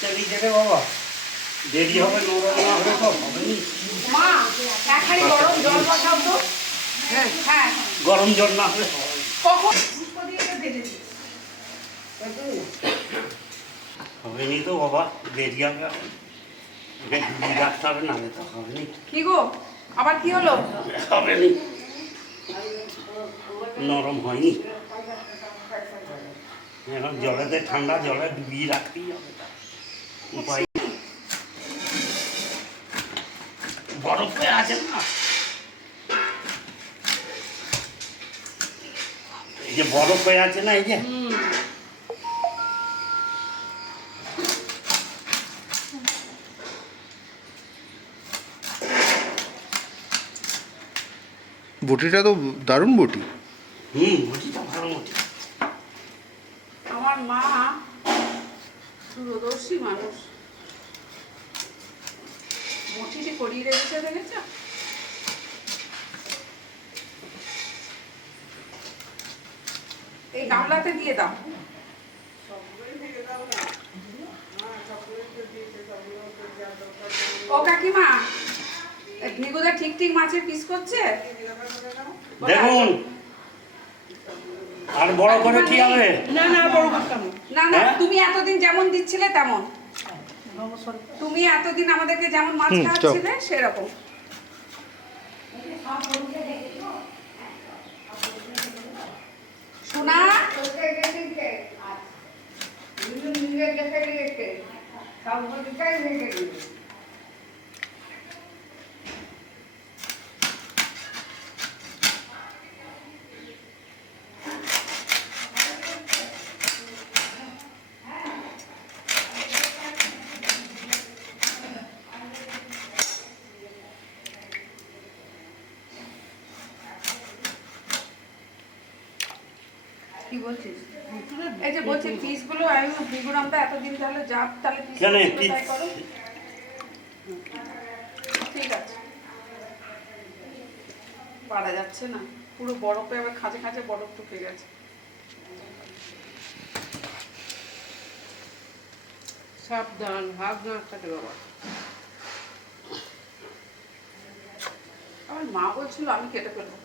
চালিয়ে যাবে বাবা, দেরি হবে, নরম না হলে তো হবে নি। মা একখানি গরম জল বসাও তো। হ্যাঁ হ্যাঁ, গরম জল না হলে কখন হবে নি তো বাবা, দেরি হবে। এটা ডুবিয়ে রাখতে হবে, নাহলে তো হবে নি। কি গো, আবার কি হলো? হবে নি, নরম হয়নি। এখন জলেতে ঠান্ডা জলে ডুবিয়ে রাখতেই হবে, উপায় নেই। বরফ হয়ে আছে না, এই যে বরফ হয়ে আছে না, এই যে বটিটা তো দারুণ বটি। বটিটা ভালো বটি। আমার মা দূরদর্শী মানুষ, বটিটি করিয়ে রেখেছে, দেখেছ? এই গামলাতে দিয়ে দাও। ও কাকিমা, ভিগুদা ঠিক ঠিক মাছের পিস করছে। দেখুন, আর বড় করে কি হবে? না না, বড় করতে না না, হ্যাঁ? তুমি এতদিন যেমন দিচ্ছিলে তেমন, তুমি এতদিন আমাদেরকে যেমন মাছ চল। খাওয়াচ্ছিলে সেরকম। সোনা, কি বলছিস? এই যে বলছি পিসগুলো, আমি ভিগুরামটা এতদিন তাহলে যাব, তাহলে পিস কেন তাই করো। ঠিক আছে, পারা যাচ্ছে না, পুরো বরফে আবার খাঁচে খাঁচে বরফ ঢুকে গেছে। সাবধান, হাত না কাটে বাবা। আমার মা বলছিল আমি কেটে ফেলবো।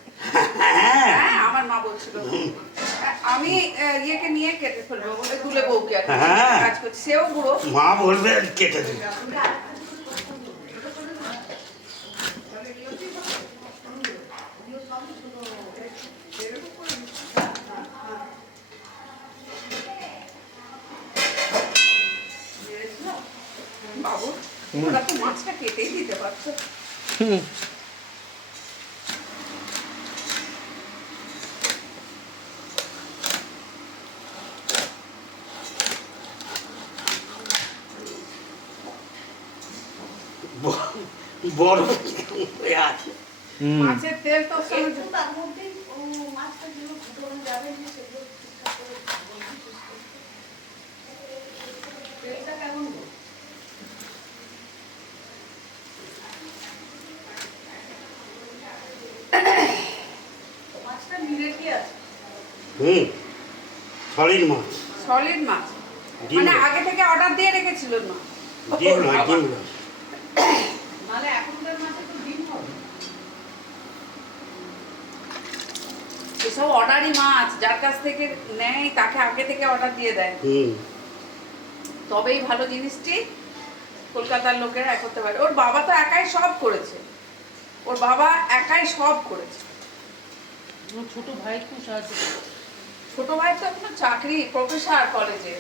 হ্যাঁ, আমার মা বলছিল আমি ইয়েকে নিয়ে কেটে ফেলবো, ওই দুলে বউকে আর কি হ্যাঁ। কাজ করছে, সেও বুড়ো। মা বলবে কেটে দিন। বাবু, ওরা তো মাছটা কেটেই দিতে পারছো। বরফ হয়ে আছে। মাছের তেল তো তার মধ্যেই মাছটা যেগুলো ফুটে যাবে সেগুলো ঠিকঠাক করে তেলটা কেমন গো? মাছটা মিলে কি আছে? সলিড মাছ। সলিড মাছ, ডিম মানে মাছ। আগে থেকে অর্ডার দিয়ে রেখেছিল না? ডিম নয়, ডিম নয়। নাহলে এখনকার মাছে তো ডিম হবে। এসব অর্ডারই মাছ, যার কাছ থেকে নেয় তাকে আগে থেকে অর্ডার দিয়ে দেয়, তবেই ভালো জিনিসটি কলকাতার লোকেরা করতে পারে। ওর বাবা তো একাই সব করেছে, ওর বাবা একাই সব করেছে। ছোট ভাই খুব সাহায্য করে। ছোট ভাই তো এখনো চাকরি, প্রফেসর কলেজে,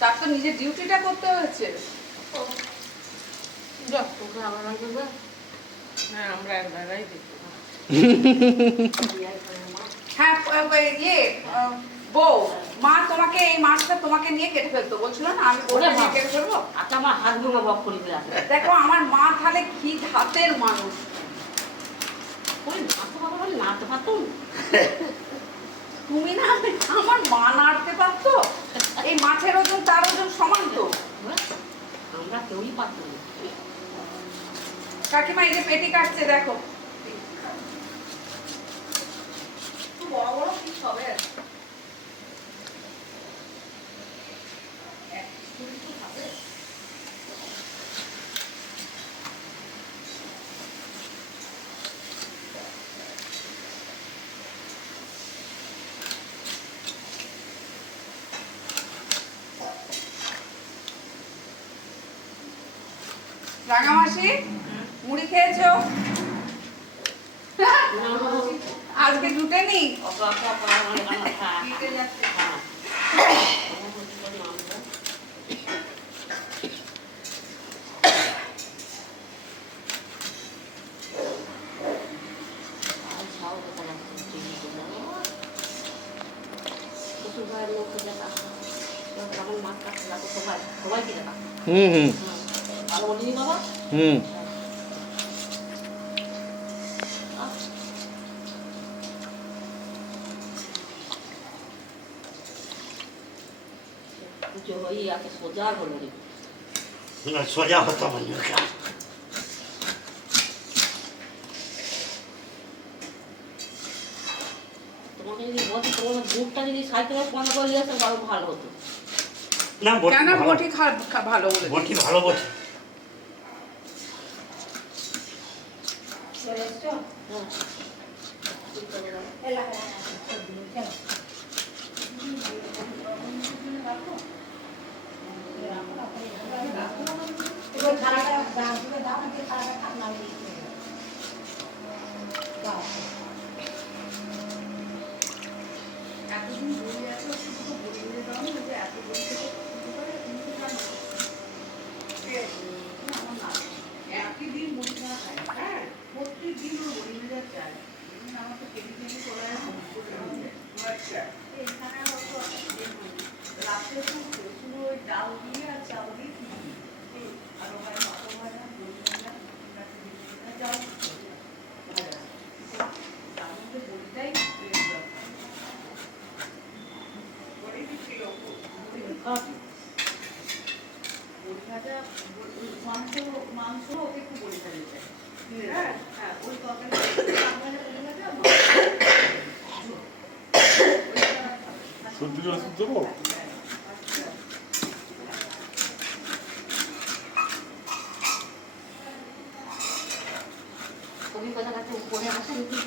তার তো নিজের ডিউটিটা করতে হয়েছে। যাক, তোকে আমার আগে না, হ্যাঁ আমরা এক জায়গায় দেখতে হ্যাঁ, ইয়ে বউ, মা তোমাকে এই মাছটা তোমাকে নিয়ে কেটে ফেলতো বলছিল না, আমি বলে নিয়ে কেটে ফেলবো। আচ্ছা, আমার হাতগুলো বক করে দিলাম। দেখো আমার মা তাহলে কি হাতের মানুষ। ওই নাচতে পারতো বলে নাচতে পারতুম। তুমি না, আমার মা নাড়তে পারতো। এই মাছের ওজন তার ওজন সমান তো। আমরা কেউই পারতাম না। কাকিমা এই যে পেটি কাটছে দেখো, বড় বড় পিস হবে। রাঙামাসি মুড়ি খেয়েছো? আজকে জুটেনি? দিতে যাচ্ছে। হুম হুম হুম সোজা হতো মানে তোমাকে যদি বলছি তোমার দুধটা যদি সাইকেলে পনেরো করে নিয়ে আসতে আরো ভালো হতো। না কেন ভালো। বটি ভালো বলে বটি ভালো বটে। চলে এসছো? হ্যাঁ। এলা, চলো। এবার থালাটা দাও, তুমি দাও না, দিয়ে থালাটা খাট নামিয়ে দিতে হবে। দাও। এতদিন বলি আছে শুধু তো বলি বলে দাও না যে এত বলি থেকে শুরু করে তুমি তো জানো আমার না একই দিন মুড়ি খাওয়া খায় হ্যাঁ প্রত্যেক দিন ওর বলি ভেজা চায় আমার তো কেটে কেটে চলে আসে আচ্ছা এখানে হয়তো রাত্রে শুধু ওই ডাল দিয়ে আর চাল দিয়ে আর ওখানে মাথা ভাজা বলি ভাজা যাও তার মধ্যে বলিটাই মাংস ওকে একটু বলি ভাজা চাই হ্যাঁ হ্যাঁ ওই তরকারি সবজি রসুন দেবো? কবি কথা কাছে উপরে আসে নাকি?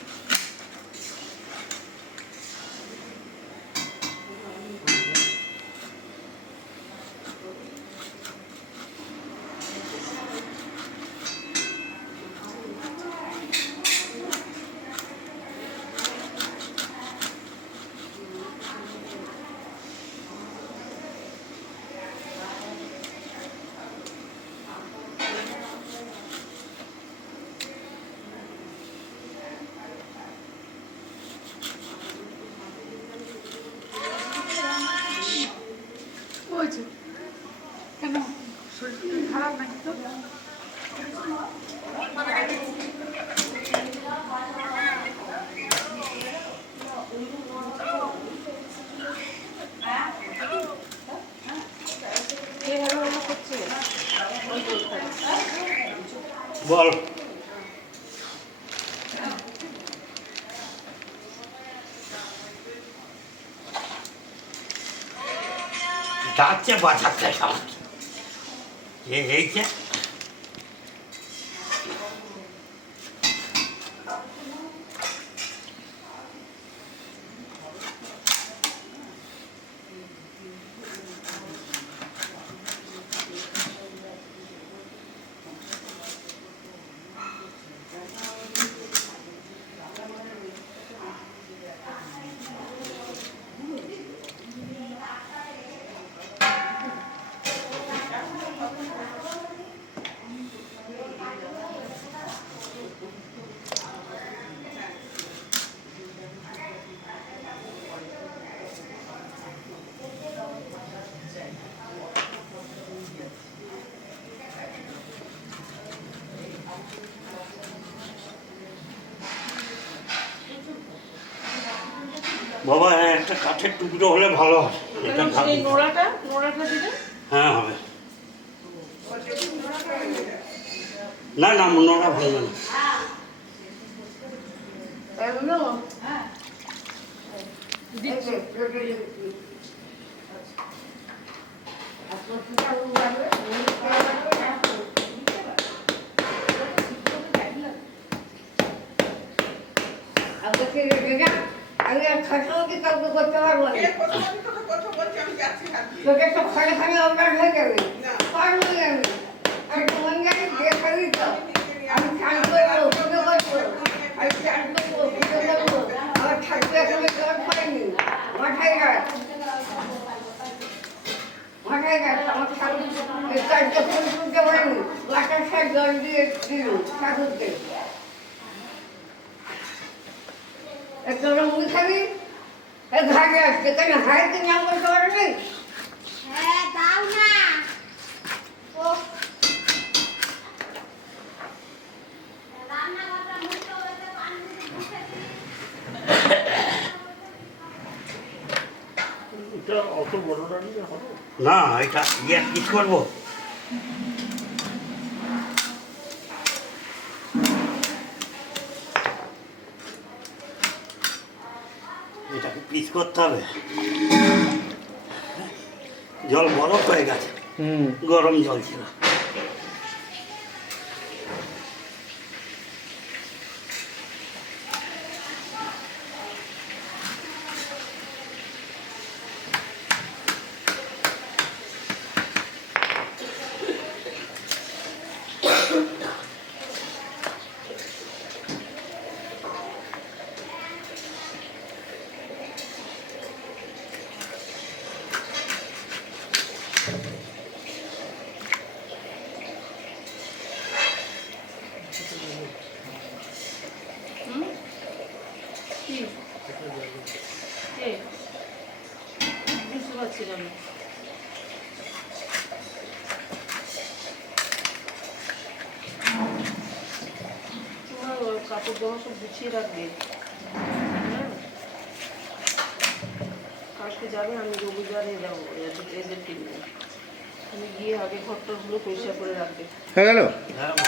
হয়েছে কেন শরীর খারাপ নাকি তো কে হেলো হেলো করছে বল যাচ্ছে বাঁচাচ্ছে সবাই এইছে বাবা একটা কাঠের টুকরো হলে ভালো হয় এটা সেই নোড়াটা দিলে হ্যাঁ হবে না না নোড়া ভালো না আমি আর খাটানোকে কাউকে করতে পারবো না তোকে তো খড়ে খানে অভ্যাস হয়ে যাবে পারবো না আমি আর তোমার গাড়ি এই কাজটা করে তুলতে পারিনি বাতাসা জল দিয়ে দিল ঠাকুরকে একটা মুড়ি খাবি ঘাটে আসছে কেন হাইতে নাম বলতে পারে নাই হ্যাঁ দাও না ও রান্নাঘরটা মুছতে হয়েছে পানি মুছেছি এটা অত বড় রান্না হবে না এটা ইয়ে কি করবো এটাকে পিস করতে হবে জল বরফ হয়ে গেছে গরম জল ছিল কি কে বুঝতে পারছি না আমি তোমার কাপড় জামা সব গুছিয়ে রাখবে হ্যাঁ কালকে যাবে আমি রবিবারে যাবো এদেরকে নিয়ে তুমি গিয়ে আগে ঘরটাগুলো পরিষ্কার করে রাখবে হ্যাঁ মা।